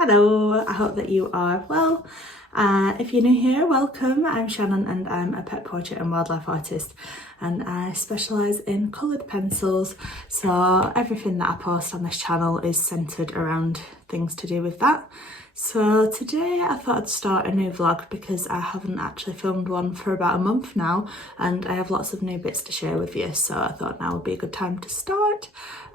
Hello, I hope that you are well. If you're new here, welcome. I'm Shannon and I'm a pet portrait and wildlife artist, and I specialise in coloured pencils, so everything that I post on this channel is centred around things to do with that. So today I thought I'd start a new vlog because I haven't actually filmed one for about a month now and I have lots of new bits to share with you, so I thought now would be a good time to start.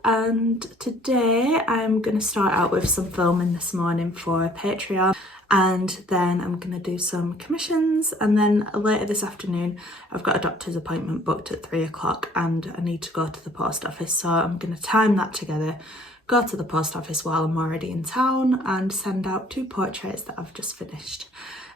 And today I'm going to start out with some filming this morning for Patreon, and then I'm going to do some commissions, and then later this afternoon I've got a doctor's appointment booked at 3 o'clock and I need to go to the post office, so I'm going to time that together, go to the post office while I'm already in town and send out 2 portraits that I've just finished.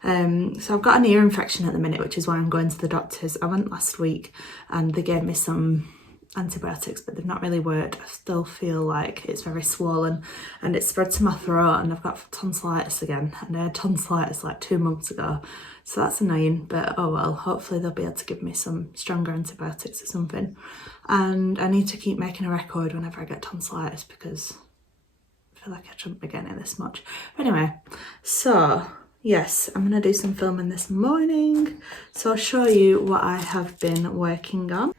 So I've got an ear infection at the minute, which is why I'm going to the doctors. I went last week and they gave me some antibiotics, but they've not really worked. I still feel like it's very swollen and it's spread to my throat, and I've got tonsillitis again, and I had tonsillitis like 2 months ago, so that's annoying, but oh well, hopefully they'll be able to give me some stronger antibiotics or something. And I need to keep making a record whenever I get tonsillitis because I feel like I shouldn't be getting it this much. But anyway, so yes, I'm gonna do some filming this morning, so I'll show you what I have been working on.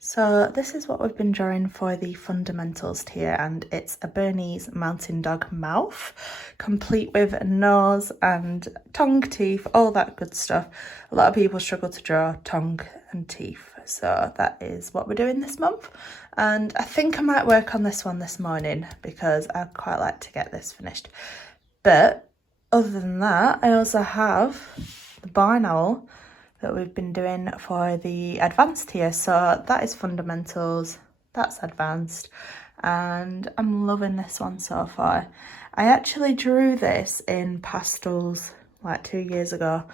So this is what we've been drawing for the fundamentals tier, and it's a Bernese mountain dog mouth, complete with nose and tongue, teeth, all that good stuff. A lot of people struggle to draw tongue and teeth, so that is what we're doing this month. And I think I might work on this one this morning because I'd quite like to get this finished. But other than that, I also have the barn owl that we've been doing for the advanced tier, so that is fundamentals, that's advanced, and I'm loving this one so far. I actually drew this in pastels like 2 years ago,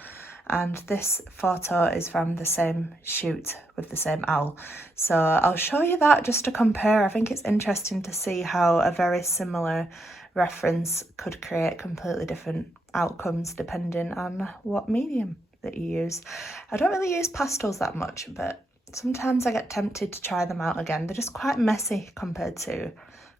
and this photo is from the same shoot with the same owl, so I'll show you that just to compare. I think it's interesting to see how a very similar reference could create completely different outcomes depending on what medium that you use. I don't really use pastels that much, but sometimes I get tempted to try them out again. They're just quite messy compared to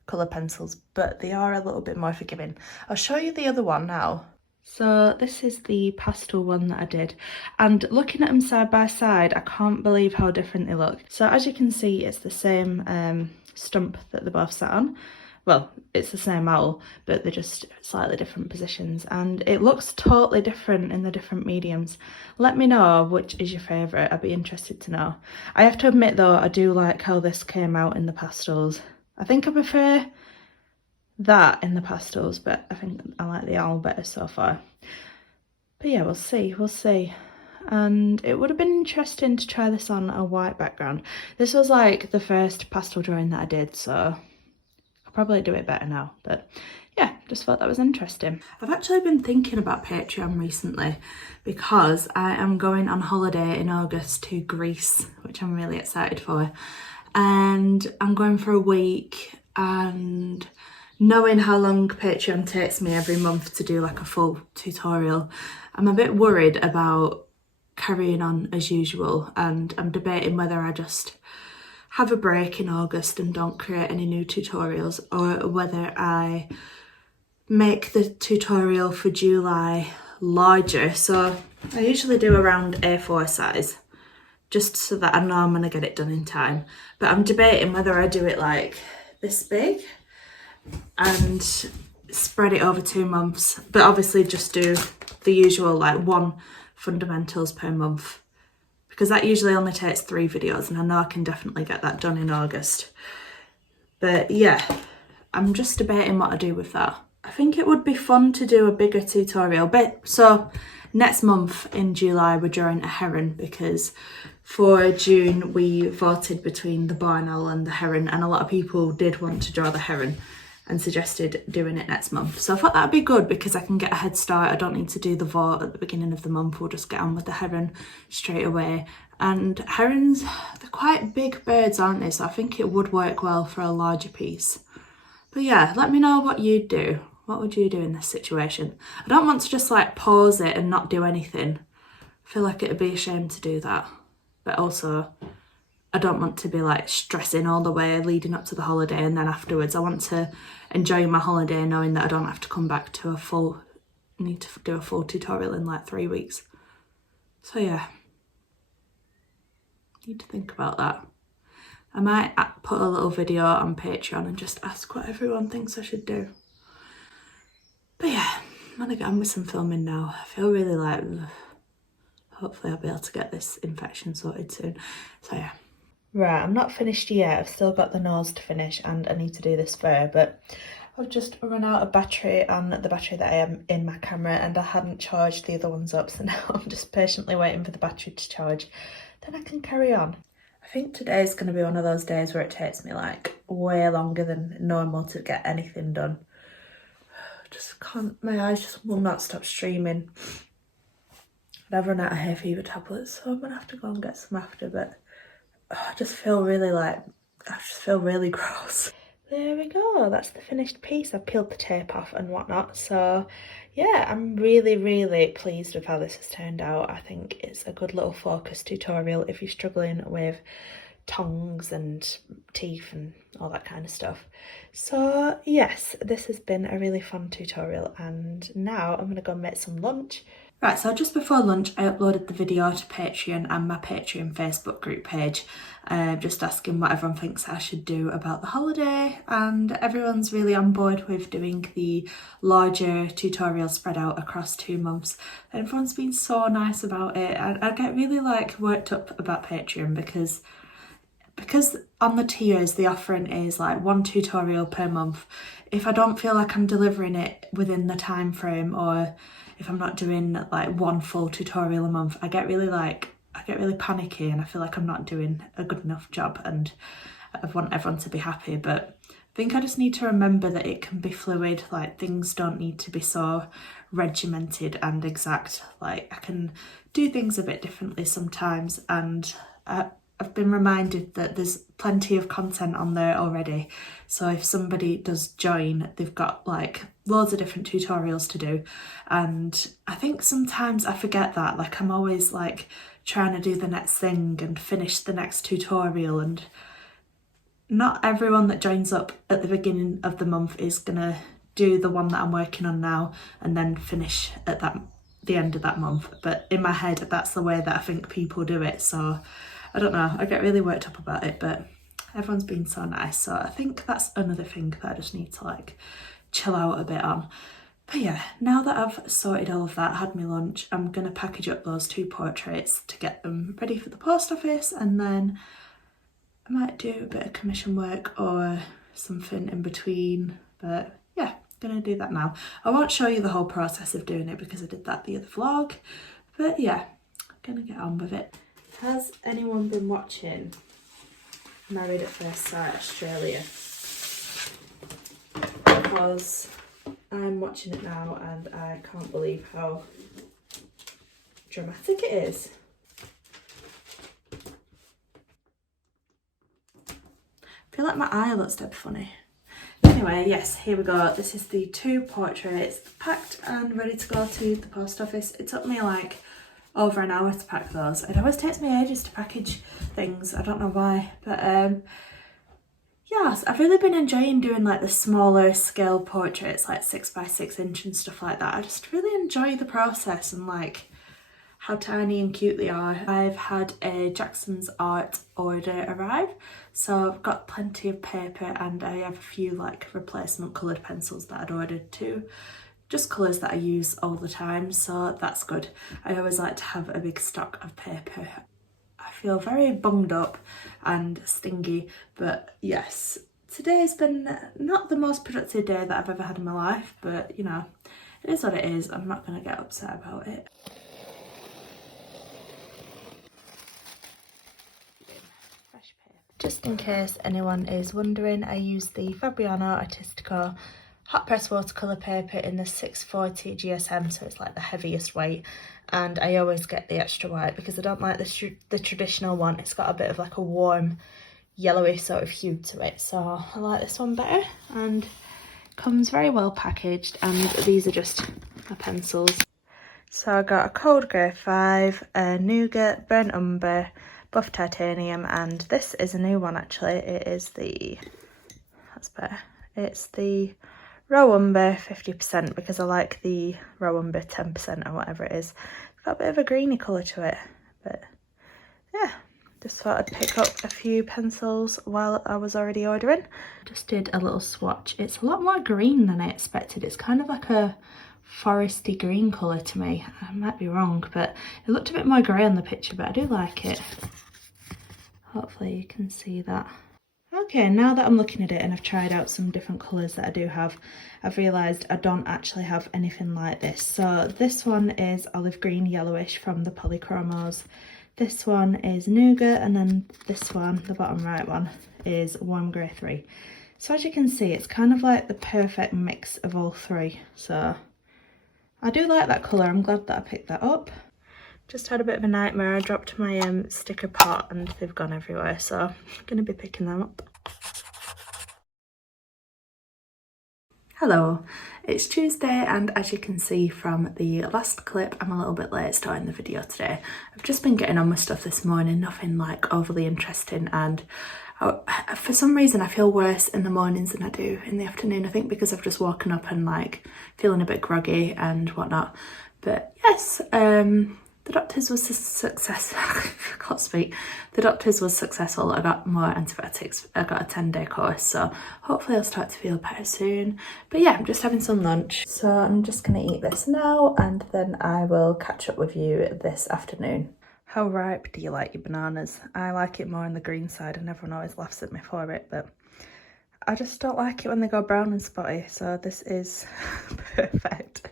colour pencils, but they are a little bit more forgiving. I'll show you the other one now. So this is the pastel one that I did, and looking at them side by side, I can't believe how different they look. So as you can see, it's the same stump that they both sat on. Well, it's the same owl, but they're just slightly different positions, and it looks totally different in the different mediums. Let me know which is your favourite, I'd be interested to know. I have to admit though, I do like how this came out in the pastels. I think I prefer that in the pastels, but I think I like the owl better so far. But yeah, we'll see. And it would have been interesting to try this on a white background. This was like the first pastel drawing that I did, so probably do it better now, but yeah, just thought that was interesting. I've actually been thinking about Patreon recently because I am going on holiday in August to Greece, which I'm really excited for, and I'm going for a week, and knowing how long Patreon takes me every month to do like a full tutorial, I'm a bit worried about carrying on as usual, and I'm debating whether I just have a break in August and don't create any new tutorials, or whether I make the tutorial for July larger. So I usually do around A4 size, just so that I know I'm gonna get it done in time. But I'm debating whether I do it like this big and spread it over 2 months, but obviously just do the usual like 1 fundamentals per month, because that usually only takes 3 videos, and I know I can definitely get that done in August. But yeah, I'm just debating what to do with that. I think it would be fun to do a bigger tutorial. But so next month in July we're drawing a heron, because for June we voted between the barn owl and the heron, and a lot of people did want to draw the heron and suggested doing it next month. So I thought that'd be good because I can get a head start. I don't need to do the vote at the beginning of the month. We'll just get on with the heron straight away. And herons, they're quite big birds, aren't they? So I think it would work well for a larger piece. But yeah, let me know what you'd do. What would you do in this situation? I don't want to just like pause it and not do anything. I feel like it'd be a shame to do that. But also, I don't want to be like stressing all the way leading up to the holiday, and then afterwards I want to enjoy my holiday knowing that I don't have to come back to need to do a full tutorial in like 3 weeks. So yeah, need to think about that. I might put a little video on Patreon and just ask what everyone thinks I should do. But yeah, I'm gonna get on with some filming now. I feel really like, hopefully I'll be able to get this infection sorted soon. So yeah. Right, I'm not finished yet. I've still got the nose to finish and I need to do this fur, but I've just run out of battery on the battery that I am in my camera, and I hadn't charged the other ones up, so now I'm just patiently waiting for the battery to charge. Then I can carry on. I think today is going to be one of those days where it takes me like way longer than normal to get anything done. Just can't, my eyes just will not stop streaming. I've run out of hay fever tablets, so I'm going to have to go and get some after, but I just feel really gross. There we go, that's the finished piece. I've peeled the tape off and whatnot, so yeah, I'm really pleased with how this has turned out. I think it's a good little focus tutorial if you're struggling with tongues and teeth and all that kind of stuff. So yes, this has been a really fun tutorial, and now I'm gonna go and make some lunch. Right, so just before lunch I uploaded the video to Patreon and my Patreon Facebook group page, just asking what everyone thinks I should do about the holiday, and everyone's really on board with doing the larger tutorial spread out across 2 months. Everyone's been so nice about it. I get really like worked up about Patreon because on the tiers the offering is like 1 tutorial per month. If I don't feel like I'm delivering it within the time frame, or if I'm not doing like 1 full tutorial a month, I get really panicky and I feel like I'm not doing a good enough job, and I want everyone to be happy. But I think I just need to remember that it can be fluid, like things don't need to be so regimented and exact. Like I can do things a bit differently sometimes, and I've been reminded that there's plenty of content on there already. So if somebody does join, they've got like loads of different tutorials to do. And I think sometimes I forget that, like I'm always like trying to do the next thing and finish the next tutorial, and not everyone that joins up at the beginning of the month is gonna do the one that I'm working on now and then finish at the end of that month. But in my head, that's the way that I think people do it. So I don't know, I get really worked up about it, but everyone's been so nice. So I think that's another thing that I just need to like chill out a bit on. But yeah, now that I've sorted all of that, had my lunch, I'm gonna package up those 2 portraits to get them ready for the post office, and then I might do a bit of commission work or something in between. But yeah, gonna do that now. I won't show you the whole process of doing it because I did that the other vlog, but yeah, I'm gonna get on with it. Has anyone been watching Married at First Sight Australia? Because I'm watching it now and I can't believe how dramatic it is. I feel like my eye looks dead funny. Anyway, yes, here we go. This is the 2 portraits packed and ready to go to the post office. It took me like over an hour to pack those. It always takes me ages to package things, I don't know why, but yes, I've really been enjoying doing like the smaller scale portraits, like 6 by 6 inch and stuff like that. I just really enjoy the process and like how tiny and cute they are. I've had a Jackson's Art order arrive, so I've got plenty of paper, and I have a few like replacement coloured pencils that I'd ordered too. Just colours that I use all the time, so that's good. I always like to have a big stock of paper. I feel very bunged up and stingy, but yes, today's been not the most productive day that I've ever had in my life, but you know, it is what it is. I'm not going to get upset about it. Just in case anyone is wondering, I use the Fabriano Artistico hot press watercolour paper in the 640 GSM, so it's like the heaviest weight, and I always get the extra white because I don't like the traditional one. It's got a bit of like a warm yellowy sort of hue to it, so I like this one better, and comes very well packaged. And these are just my pencils. So I got a Cold Grey 5, a Nougat, Burnt Umber, buff titanium, and this is a new one actually. It is the, that's better, it's the raw umber 50%, because I like the raw umber 10% or whatever it is. It's got a bit of a greeny colour to it, but yeah, just thought I'd pick up a few pencils while I was already ordering. Just did a little swatch. It's a lot more green than I expected. It's kind of like a foresty green colour to me. I might be wrong, but it looked a bit more grey on the picture, but I do like it. Hopefully you can see that. Okay, now that I'm looking at it and I've tried out some different colours that I do have, I've realised I don't actually have anything like this. So this one is olive green yellowish from the Polychromos. This one is nougat, and then this one, the bottom right one, is warm grey 3. So as you can see, it's kind of like the perfect mix of all three. So I do like that colour. I'm glad that I picked that up. Just had a bit of a nightmare. I dropped my sticker pot and they've gone everywhere, so I'm going to be picking them up. Hello, it's Tuesday, and as you can see from the last clip, I'm a little bit late starting the video today. I've just been getting on with stuff this morning, nothing like overly interesting, and for some reason I feel worse in the mornings than I do in the afternoon. I think because I've just woken up and like feeling a bit groggy and whatnot. But yes, the doctors was a success. I can't speak. The doctors was successful. I got more antibiotics. I got a 10-day course, so hopefully I'll start to feel better soon. But yeah, I'm just having some lunch. So I'm just gonna eat this now, and then I will catch up with you this afternoon. How ripe do you like your bananas? I like it more on the green side, and everyone always laughs at me for it, but I just don't like it when they go brown and spotty, so this is perfect.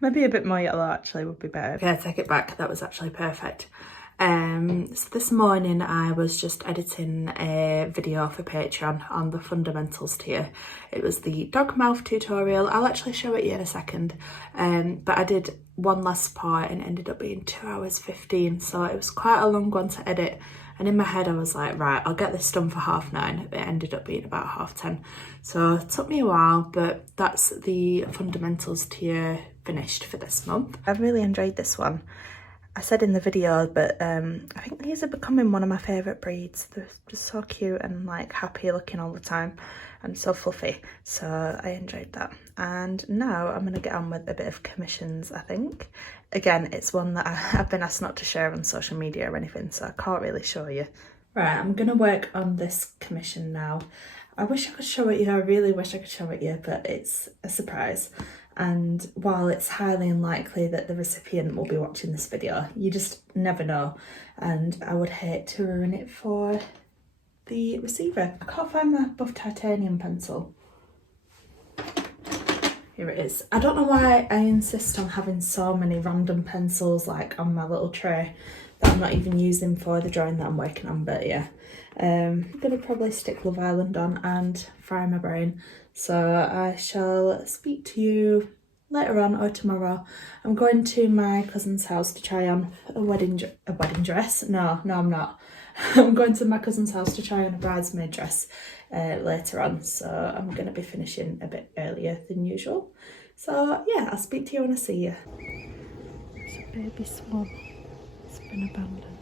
Maybe a bit more yellow actually would be better. Okay, I take it back, that was actually perfect. So this morning I was just editing a video for Patreon on the fundamentals tier. It was the dog mouth tutorial. I'll actually show it you in a second. But I did one last part and it ended up being 2 hours 15, so it was quite a long one to edit. And in my head I was like, right, I'll get this done for 9:30. It ended up being about 10:30. So it took me a while, but that's the fundamentals tier finished for this month. I've really enjoyed this one. I said in the video, but I think these are becoming one of my favourite breeds. They're just so cute and like happy looking all the time and so fluffy. So I enjoyed that. And now I'm going to get on with a bit of commissions, I think. Again, it's one that I've been asked not to share on social media or anything, so I can't really show you. Right, I'm going to work on this commission now. I wish I could show it you, I really wish I could show it you, but it's a surprise. And while it's highly unlikely that the recipient will be watching this video, you just never know. And I would hate to ruin it for the receiver. I can't find my buff titanium pencil. Here it is. I don't know why I insist on having so many random pencils like on my little tray that I'm not even using for the drawing that I'm working on, but yeah. I'm gonna probably stick Love Island on and fry my brain. So I shall speak to you later on or tomorrow. I'm going to my cousin's house to try on a wedding dress. No, I'm not. I'm going to my cousin's house to try on a bridesmaid dress later on. So I'm going to be finishing a bit earlier than usual. So yeah, I'll speak to you when I see you. It's a baby swan. It's been abandoned.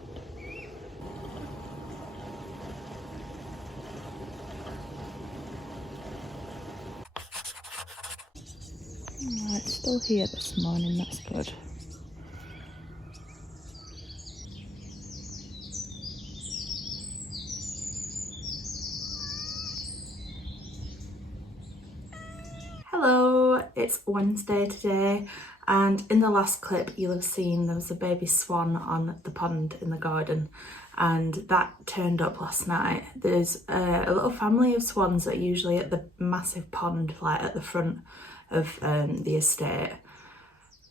Right, still here this morning, that's good. Hello, it's Wednesday today, and in the last clip you'll have seen there was a baby swan on the pond in the garden, and that turned up last night. There's a little family of swans that are usually at the massive pond, like at the front of the estate,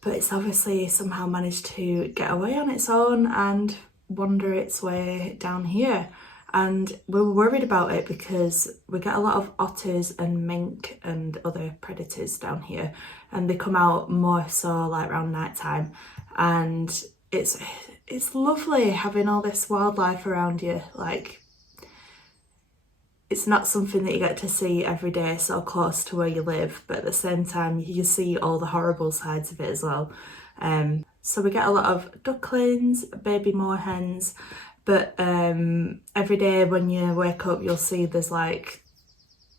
but it's obviously somehow managed to get away on its own and wander its way down here. And we're worried about it because we get a lot of otters and mink and other predators down here, and they come out more so like around night time, and it's lovely having all this wildlife around you. Like, it's not something that you get to see every day so close to where you live, but at the same time you see all the horrible sides of it as well. So we get a lot of ducklings, baby moorhens, but every day when you wake up you'll see there's like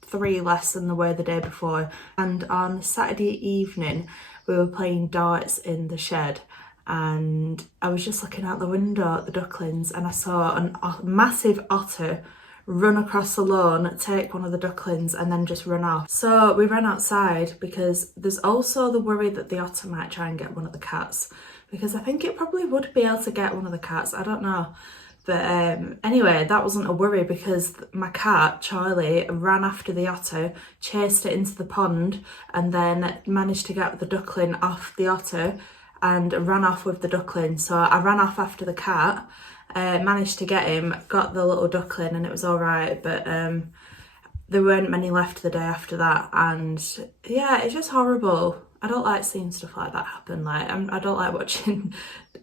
3 less than there were the day before. And on Saturday evening we were playing darts in the shed, and I was just looking out the window at the ducklings, and I saw a massive otter run across the lawn, take one of the ducklings and then just run off. So we ran outside because there's also the worry that the otter might try and get one of the cats, because I think it probably would be able to get one of the cats, I don't know. But anyway, that wasn't a worry because my cat, Charlie, ran after the otter, chased it into the pond, and then managed to get the duckling off the otter and ran off with the duckling. So I ran off after the cat, managed to get him, got the little duckling, and it was all right. But there weren't many left the day after that. And yeah, it's just horrible. I don't like seeing stuff like that happen. Like, I don't like watching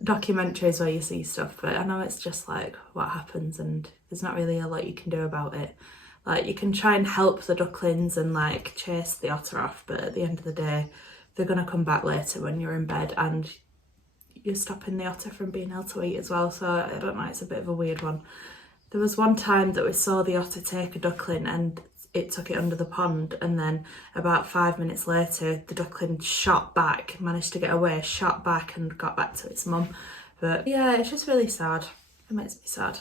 documentaries where you see stuff, but I know it's just like what happens, and there's not really a lot you can do about it. Like, you can try and help the ducklings and like chase the otter off, but at the end of the day, they're gonna come back later when you're in bed, and you're stopping the otter from being able to eat as well. So I don't know, it's a bit of a weird one. There was one time that we saw the otter take a duckling and it took it under the pond, and then about 5 minutes later the duckling shot back, managed to get away, shot back and got back to its mum. But yeah, it's just really sad. It makes me sad.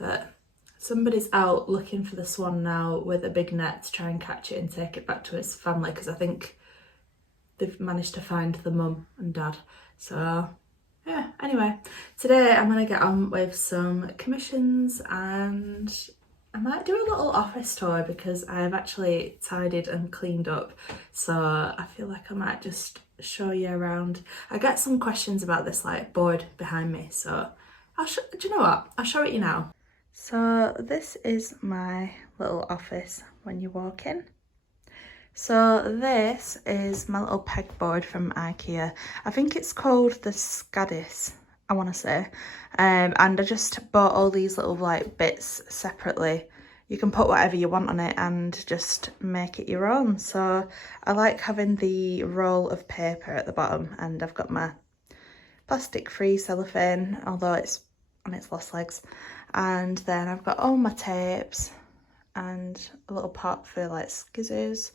But somebody's out looking for the swan now with a big net to try and catch it and take it back to its family, because I think they've managed to find the mum and dad. So yeah, anyway, today I'm going to get on with some commissions, and I might do a little office tour because I've actually tidied and cleaned up. So I feel like I might just show you around. I get some questions about this like board behind me, so do you know what? I'll show it you now. So this is my little office when you walk in. So this is my little pegboard from IKEA. I think it's called the Scadis, I want to say. And I just bought all these little like bits separately. You can put whatever you want on it and just make it your own. So I like having the roll of paper at the bottom, and I've got my plastic-free cellophane, although it's on its last legs. And then I've got all my tapes and a little pot for like scissors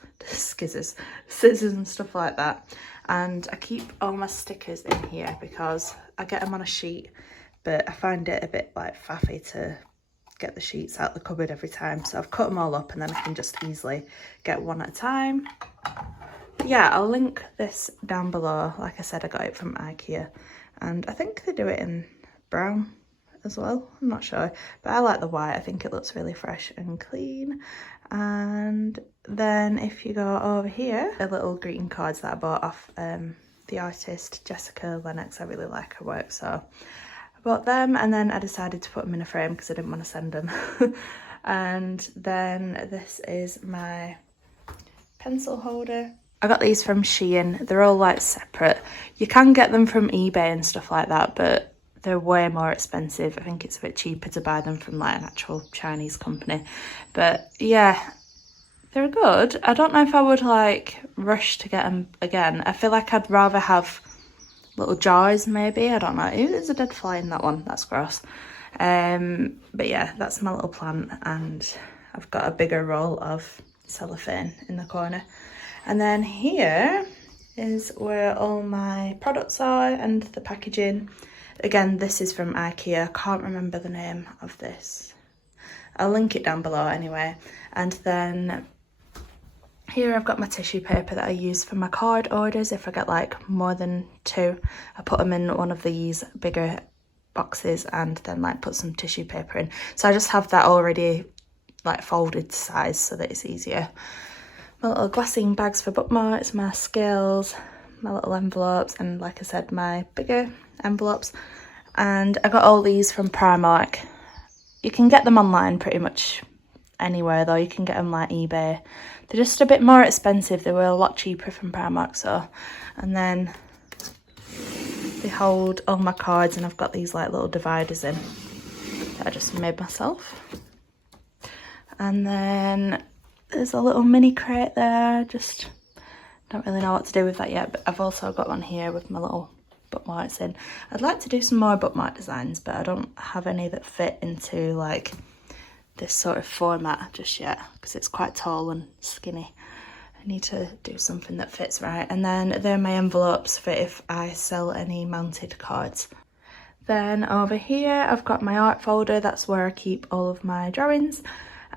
and stuff like that. And I keep all my stickers in here because I get them on a sheet, but I find it a bit like faffy to get the sheets out the cupboard every time. So I've cut them all up and then I can just easily get one at a time. Yeah, I'll link this down below. Like I said, I got it from IKEA, and I think they do it in brown as well, I'm not sure, but I like the white. I think it looks really fresh and clean. And then if you go over here, the little greeting cards that I bought off the artist Jessica Lennox. I really like her work, so I bought them, and then I decided to put them in a frame because I didn't want to send them. And then this is my pencil holder. I got these from Shein. They're all like separate. You can get them from eBay and stuff like that, but they're way more expensive. I think it's a bit cheaper to buy them from like an actual Chinese company. But yeah, they're good. I don't know if I would like rush to get them again. I feel like I'd rather have little jars maybe. I don't know. There's a dead fly in that one. That's gross. But yeah, that's my little plant, and I've got a bigger roll of cellophane in the corner. And then here is where all my products are and the packaging. Again, this is from IKEA. I can't remember the name of this. I'll link it down below anyway. And then here I've got my tissue paper that I use for my card orders. If I get like more than 2, I put them in one of these bigger boxes and then like put some tissue paper in. So I just have that already like folded size so that it's easier. My little glassine bags for bookmarks, my scales, my little envelopes, and like I said, my bigger envelopes. And I got all these from Primark. You can get them online pretty much anywhere though. You can get them like eBay. They're just a bit more expensive. They were a lot cheaper from Primark. So, and then they hold all my cards, and I've got these like little dividers in that I just made myself. And then there's a little mini crate there. Just don't really know what to do with that yet, but I've also got one here with my little bookmarks in. I'd like to do some more bookmark designs, but I don't have any that fit into like this sort of format just yet because it's quite tall and skinny. I need to do something that fits right. And then they're my envelopes for if I sell any mounted cards. Then over here I've got my art folder. That's where I keep all of my drawings.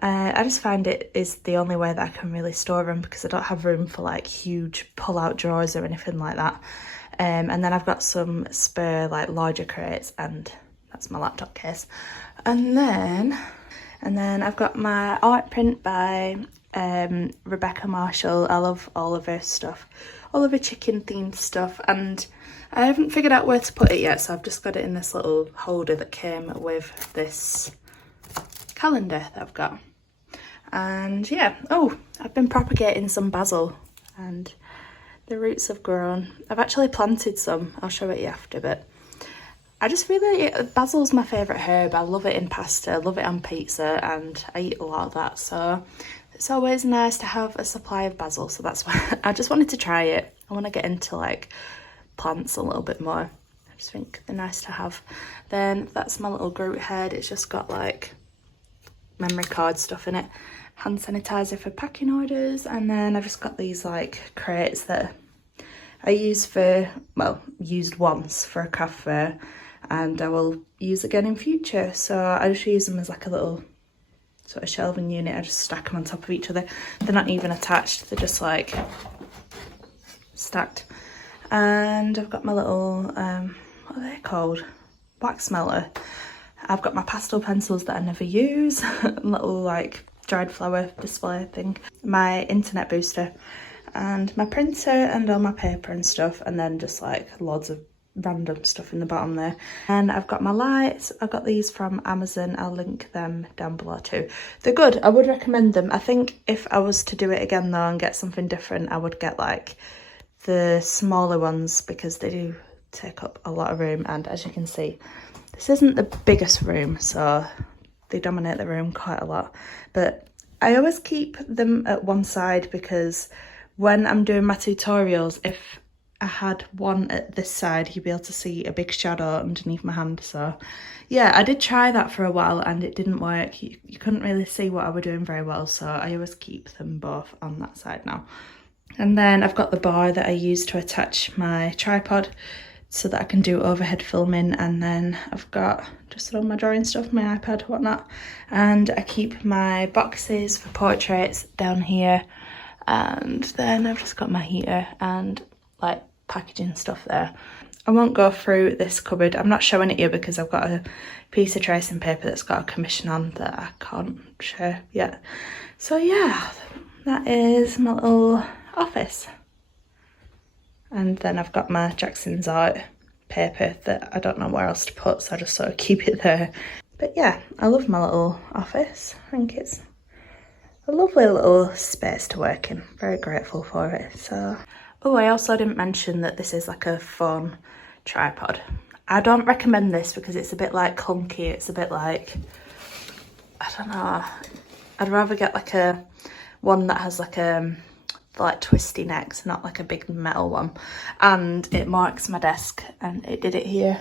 I just find it is the only way that I can really store them because I don't have room for like huge pull-out drawers or anything like that. And then I've got some spare like larger crates, and that's my laptop case. And then I've got my art print by Rebecca Marshall. I love all of her stuff, all of her chicken themed stuff, and I haven't figured out where to put it yet, so I've just got it in this little holder that came with this calendar that I've got. And yeah, oh, I've been propagating some basil and the roots have grown. I've actually planted some, I'll show it you after, but I just really, basil's my favourite herb. I love it in pasta, I love it on pizza, and I eat a lot of that, so it's always nice to have a supply of basil. So that's why I just wanted to try it. I want to get into like plants a little bit more. I just think they're nice to have. Then that's my little Groot head. It's just got like memory card stuff in it, hand sanitizer for packing orders, and then I've just got these like crates that I use for, well, used once for a craft fair, and I will use again in future. So I just use them as like a little sort of shelving unit. I just stack them on top of each other. They're not even attached, they're just like stacked. And I've got my little what are they called, wax smelter. I've got my pastel pencils that I never use, little like dried flower display thing, my internet booster, and my printer and all my paper and stuff, and then just like loads of random stuff in the bottom there. And I've got my lights. I've got these from Amazon. I'll link them down below too. They're good. I would recommend them. I think if I was to do it again though and get something different, I would get like the smaller ones because they do take up a lot of room, and as you can see, this isn't the biggest room, so they dominate the room quite a lot. But I always keep them at one side because when I'm doing my tutorials, if I had one at this side, you'd be able to see a big shadow underneath my hand. So yeah, I did try that for a while and it didn't work. You couldn't really see what I was doing very well, so I always keep them both on that side now. And then I've got the bar that I use to attach my tripod so that I can do overhead filming, and then I've got just all my drawing stuff, my iPad, whatnot, and I keep my boxes for portraits down here, and then I've just got my heater and like packaging stuff there. I won't go through this cupboard, I'm not showing it here because I've got a piece of tracing paper that's got a commission on that I can't share yet. So yeah, that is my little office. And then I've got my Jackson's art paper that I don't know where else to put, so I just sort of keep it there. But yeah, I love my little office. I think it's a lovely little space to work in. Very grateful for it. So, oh, I also didn't mention that this is like a phone tripod. I don't recommend this because it's a bit like clunky. It's a bit like, I don't know. I'd rather get like a one that has like twisty necks, not like a big metal one, and it marks my desk, and it did it here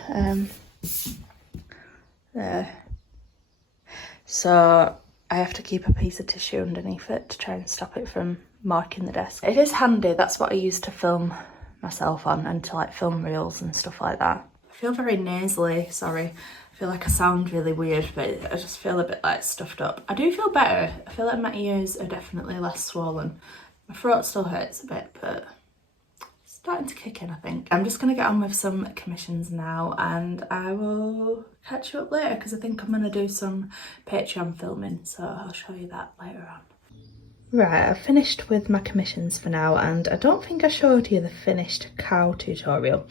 there, so I have to keep a piece of tissue underneath it to try and stop it from marking the desk. It is handy. That's what I use to film myself on and to like film reels and stuff like that. I feel very nasally, sorry. I feel like I sound really weird, but I just feel a bit like stuffed up. I do feel better. I feel like my ears are definitely less swollen. My throat still hurts a bit, but it's starting to kick in, I think. I'm just going to get on with some commissions now, and I will catch you up later because I think I'm going to do some Patreon filming, so I'll show you that later on. Right, I've finished with my commissions for now, and I don't think I showed you the finished cow tutorial.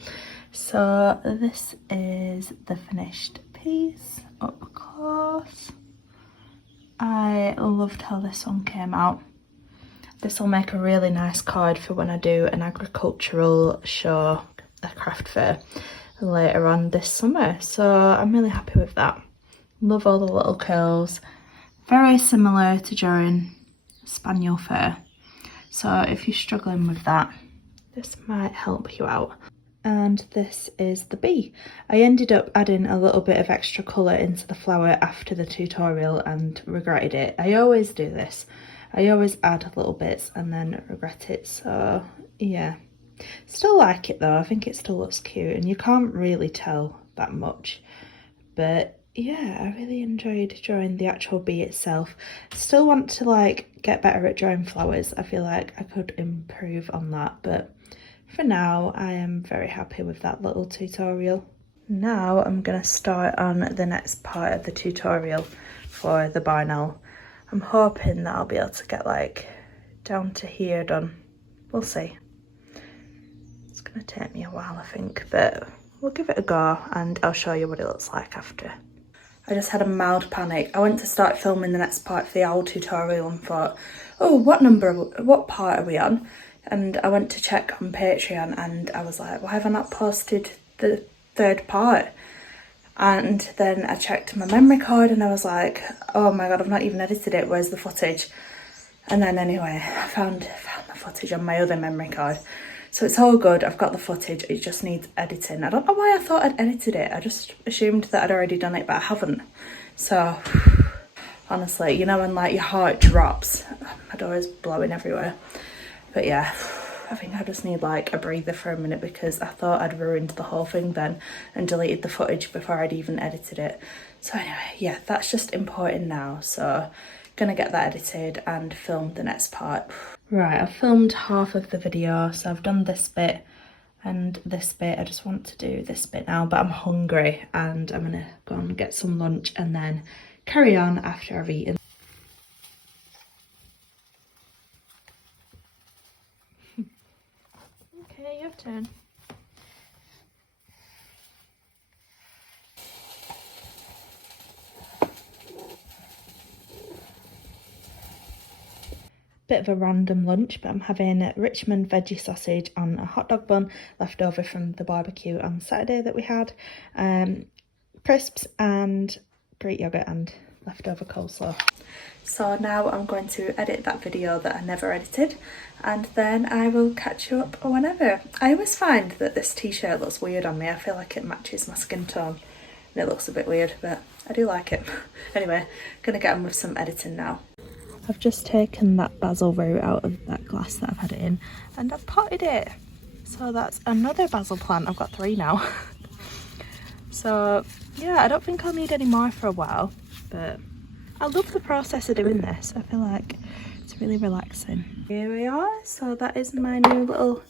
So this is the finished piece up close. I loved how this one came out. This will make a really nice card for when I do an agricultural show, a craft fair, later on this summer. So I'm really happy with that. Love all the little curls. Very similar to during spaniel fur. So if you're struggling with that, this might help you out. And this is the bee. I ended up adding a little bit of extra colour into the flower after the tutorial and regretted it. I always do this. I always add little bits and then regret it, so yeah. Still like it though, I think it still looks cute and you can't really tell that much. But yeah, I really enjoyed drawing the actual bee itself. Still want to like get better at drawing flowers. I feel like I could improve on that, but for now I am very happy with that little tutorial. Now I'm going to start on the next part of the tutorial for the barn owl. I'm hoping that I'll be able to get like down to here done. We'll see. It's going to take me a while I think, but we'll give it a go and I'll show you what it looks like after. I just had a mild panic. I went to start filming the next part for the owl tutorial and thought, oh, what part are we on? And I went to check on Patreon and I was like, why have I not posted the third part? And then I checked my memory card and I was like, oh my god, I've not even edited it, where's the footage? And then anyway, I found the footage on my other memory card. So it's all good, I've got the footage, it just needs editing. I don't know why I thought I'd edited it, I just assumed that I'd already done it, but I haven't. So, honestly, you know when like your heart drops, my door is blowing everywhere. But yeah, I think I just need like a breather for a minute because I thought I'd ruined the whole thing then and deleted the footage before I'd even edited it. So anyway, yeah, that's just important now. So gonna get that edited and film the next part. Right, I've filmed half of the video, so I've done this bit and this bit. I just want to do this bit now, but I'm hungry and I'm gonna go and get some lunch and then carry on after I've eaten. Okay, your turn. Bit of a random lunch, but I'm having Richmond veggie sausage on a hot dog bun left over from the barbecue on Saturday that we had, crisps and Greek yogurt and leftover coleslaw. So now I'm going to edit that video that I never edited and then I will catch you up whenever. I always find that this t-shirt looks weird on me. I feel like it matches my skin tone and it looks a bit weird, but I do like it. Anyway, gonna get on with some editing now. I've just taken that basil root out of that glass that I've had it in and I've potted it. So that's another basil plant. I've got 3 now. So yeah, I don't think I'll need any more for a while, but I love the process of doing this. I feel like it's really relaxing. Here we are. So that is my new little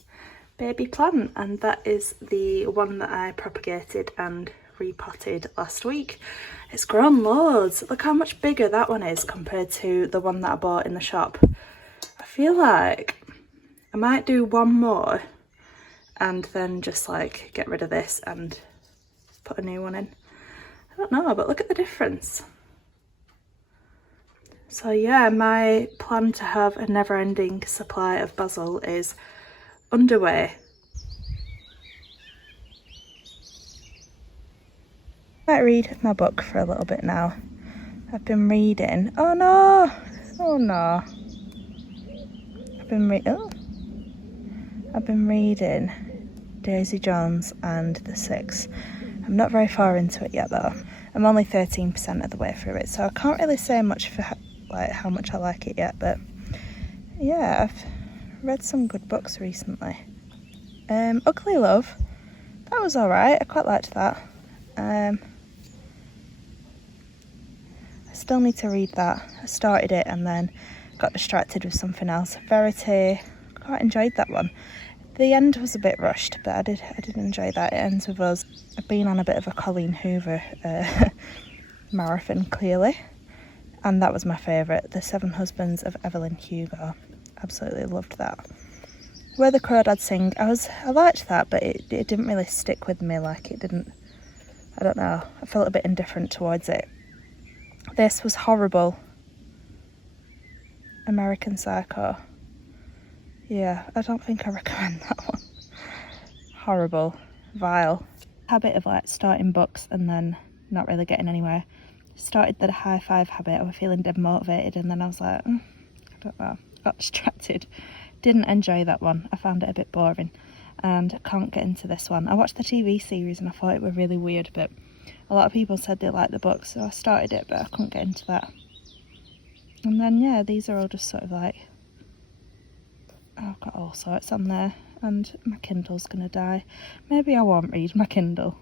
baby plant and that is the one that I propagated and repotted last week. It's grown loads. Look how much bigger that one is compared to the one that I bought in the shop. I feel like I might do one more and then just like get rid of this and put a new one in. I don't know, but look at the difference. So yeah, my plan to have a never-ending supply of basil is underway. I might read my book for a little bit now. I've been reading. Oh no! Oh no! I've been reading Daisy Jones and the Six. I'm not very far into it yet though. I'm only 13% of the way through it, so I can't really say much for like how much I like it yet. But yeah, I've read some good books recently. Ugly Love. That was alright. I quite liked that. I still need to read that. I started it and then got distracted with something else. Verity, quite enjoyed that one. The end was a bit rushed, but I did enjoy that. It ends with us being on a bit of a Colleen Hoover marathon, clearly, and that was my favourite. The Seven Husbands of Evelyn Hugo. Absolutely loved that. Where the Crawdad Sing, I liked that, but it didn't really stick with me. Like it didn't. I don't know. I felt a bit indifferent towards it. This was horrible. American Psycho. Yeah, I don't think I recommend that one. Horrible. Vile. Habit of like starting books and then not really getting anywhere. Started the High Five habit. I was feeling demotivated and then I was like, I don't know. Got distracted. Didn't enjoy that one. I found it a bit boring. and I can't get into this one. I watched the TV series and I thought it was really weird, but a lot of people said they liked the book, so I started it, but I couldn't get into that. And then yeah, these are all just sort of like, I've got all sorts on there, and my Kindle's gonna die. Maybe I won't read my Kindle.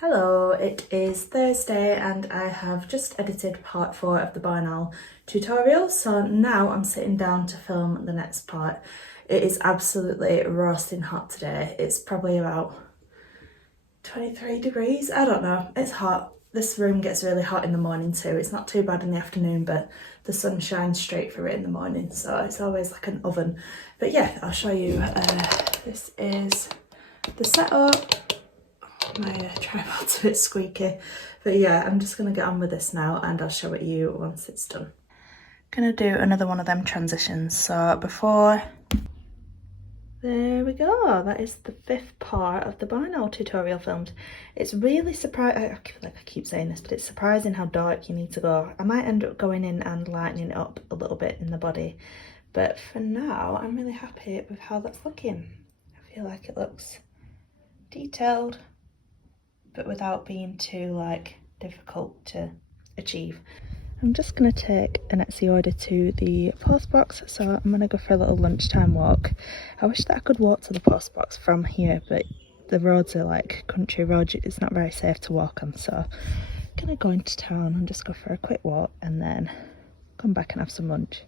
Hello, it is Thursday and I have just edited part 4 of the Barnall tutorial, so now I'm sitting down to film the next part. It is absolutely roasting hot today. It's probably about 23 degrees, I don't know, it's hot. This room gets really hot in the morning too. It's not too bad in the afternoon, but the sun shines straight through it in the morning, so it's always like an oven. But yeah, I'll show you. This is the setup. My tripod's a bit squeaky, but yeah, I'm just gonna get on with this now and I'll show it you once it's done. Gonna do another one of them transitions. So before, there we go, that is the 5th part of the Barnall tutorial filmed. It's really surprising, I feel like I keep saying this, but it's surprising how dark you need to go. I might end up going in and lightening it up a little bit in the body, but for now I'm really happy with how that's looking. I feel like it looks detailed, but without being too like difficult to achieve. I'm just gonna take an Etsy order to the post box, so I'm gonna go for a little lunchtime walk. I wish that I could walk to the post box from here, but the roads are like country roads, it's not very safe to walk on, so I'm gonna go into town and just go for a quick walk and then come back and have some lunch.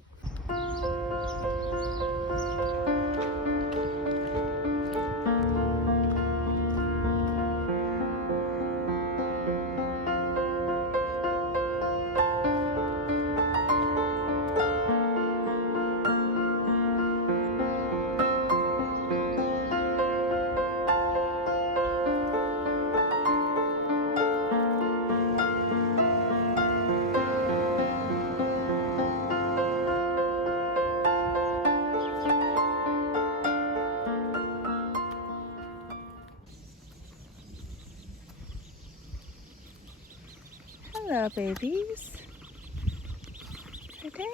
Hello babies. Okay.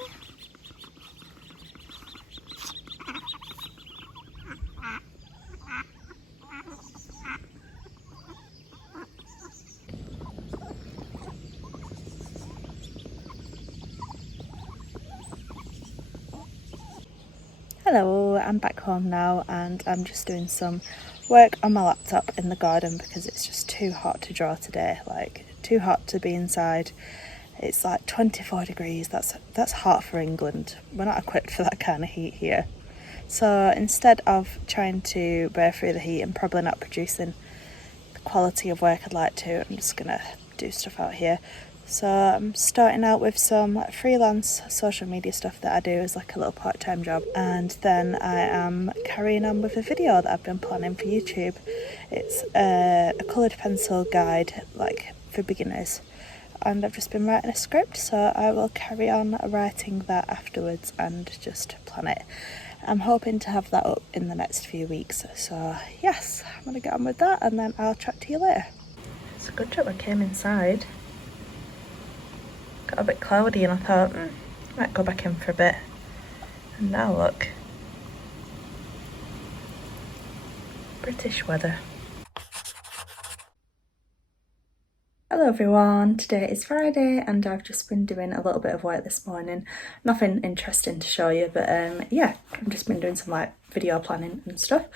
Hello, I'm back home now and I'm just doing some work on my laptop in the garden because it's just too hot to draw today, like too hot to be inside. It's like 24 degrees, that's hot for England. We're not equipped for that kind of heat here. So instead of trying to bear through the heat and probably not producing the quality of work I'd like to, I'm just gonna do stuff out here. So I'm starting out with some freelance social media stuff that I do as like a little part-time job, and then I am carrying on with a video that I've been planning for YouTube. It's a coloured pencil guide like for beginners, and I've just been writing a script, so I will carry on writing that afterwards and just plan it. I'm hoping to have that up in the next few weeks, so yes, I'm gonna get on with that and then I'll chat to you later. It's a good job I came inside. Got a bit cloudy and I thought, might go back in for a bit. And now look. British weather. Hello everyone, today is Friday and I've just been doing a little bit of work this morning. Nothing interesting to show you, but yeah, I've just been doing some like video planning and stuff.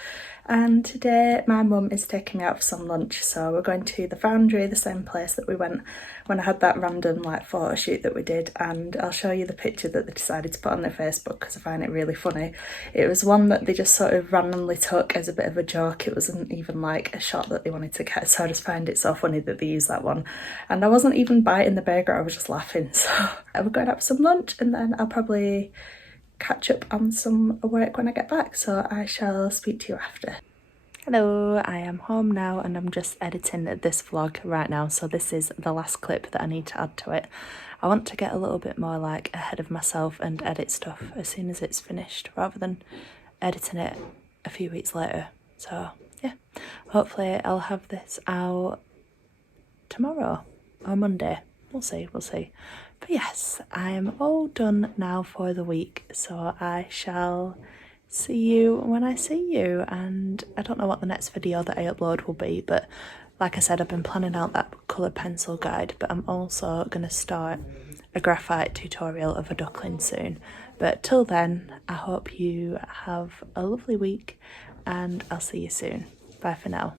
And today my mum is taking me out for some lunch, so we're going to the Foundry, the same place that we went when I had that random like photo shoot that we did, and I'll show you the picture that they decided to put on their Facebook because I find it really funny. It was one that they just sort of randomly took as a bit of a joke. It wasn't even like a shot that they wanted to get, so I just find it so funny that they used that one. And I wasn't even biting the burger, I was just laughing. So we're going out for some lunch and then I'll probably catch up on some work when I get back, so I shall speak to you after. Hello, I am home now and I'm just editing this vlog right now, so this is the last clip that I need to add to it. I want to get a little bit more like ahead of myself and edit stuff as soon as it's finished rather than editing it a few weeks later. So yeah, hopefully I'll have this out tomorrow or Monday. We'll see. But yes, I'm all done now for the week, so I shall see you when I see you. And I don't know what the next video that I upload will be, but like I said, I've been planning out that coloured pencil guide, but I'm also going to start a graphite tutorial of a duckling soon. But till then, I hope you have a lovely week and I'll see you soon. Bye for now.